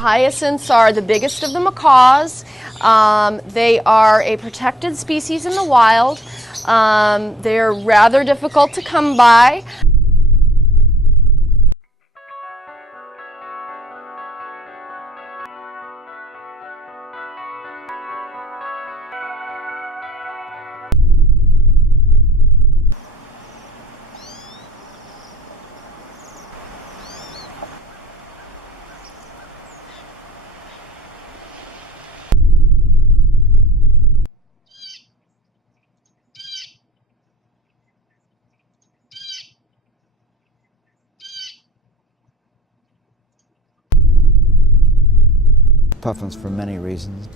Hyacinths are the biggest of the macaws. They are a protected species in the wild. They're rather difficult to come by. Puffins for many reasons.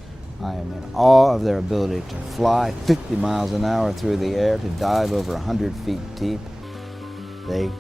I am in awe of their ability to fly 50 miles an hour through the air, to dive over 100 feet deep. They